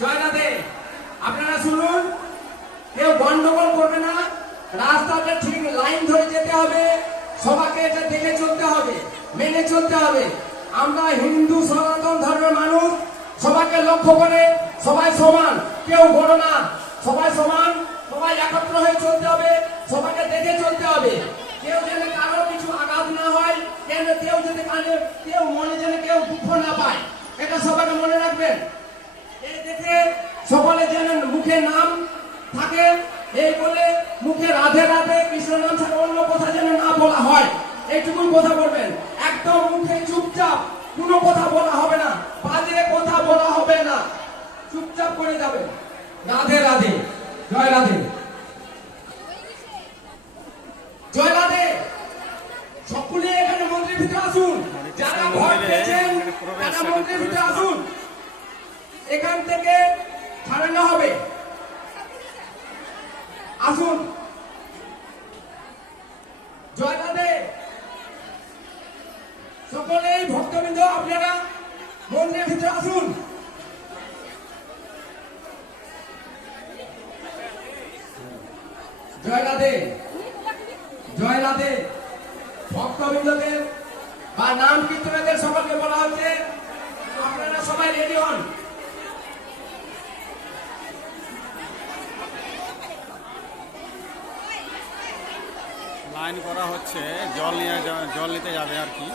জয়নাথে আপনারা শুনুন, কেউ গন্ডগোল করবে না রাস্তাটা ঠিক লাইন ধরে যেতে হবে, সবাইকে এটা দেখে চলতে হবে, মেনে চলতে হবে। আমরা হিন্দু, সনাতন ধর্মের মানুষ, সবাইকে লক্ষ্য করে সবাই সমান, কেউ বড় না, সবাই সমান, সবাই একত্র হয়ে চলতে হবে, সবাইকে দেখে চলতে হবে। কেউ যেন কারও কিছু আঘাত না হয়, কেন কেউ যদি কানে, কেউ মনে যেন কেউ দুঃখ না পায়, এটা সবাইকে মনে রাখবেন। দেখে সকলে যেন মুখে নাম থাকে। এই বলে মুখে রাধে রাধে কৃষ্ণ নাম ছাড়া অন্য কথা যেন না বলা হয়। এইটুকুন কথা বলবেন। একদম মুখে চুপচাপ কোনো কথা বলা হবে না। বাজে কথা বলা হবে না। চুপচাপ করে যাবেন। রাধে রাধে। জয় রাধে। জয় রাধে। সকলে এখানে মন্দিরের ভিতরে আসুন। যারা ভয় পেয়েছেন, তারা মন্দিরের ভিতরে আসুন। এখান থেকে ছাড়ানো হবে। আসুন। জয় সকলেই ভক্তবৃন্দ, আপনারা মন্দিরের ভিতরে আসুন। জয় রাধে। জয় রাধে। ভক্তবৃন্দদের বা নাম কীর্তনদের সকলকে লাইন করা হচ্ছে, জল নিয়ে জল নিতে যাবে আর কি।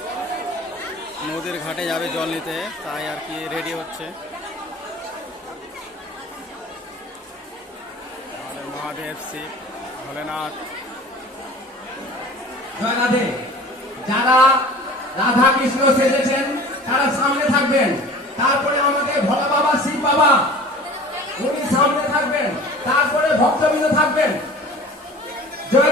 নদীর ঘাটে যাবে জল নিতে, তাই আর কি রেডি হচ্ছে। মহাদেব, শিব, ভোলেনাথ। যারা রাধা কৃষ্ণ সেজেছেন, তারা সামনে থাকবেন। তারপরে আমাদের ভোলা বাবা, শিব বাবা, উনি সামনে থাকবেন। তারপরে ভক্তবিন্দ থাকবেন। জয়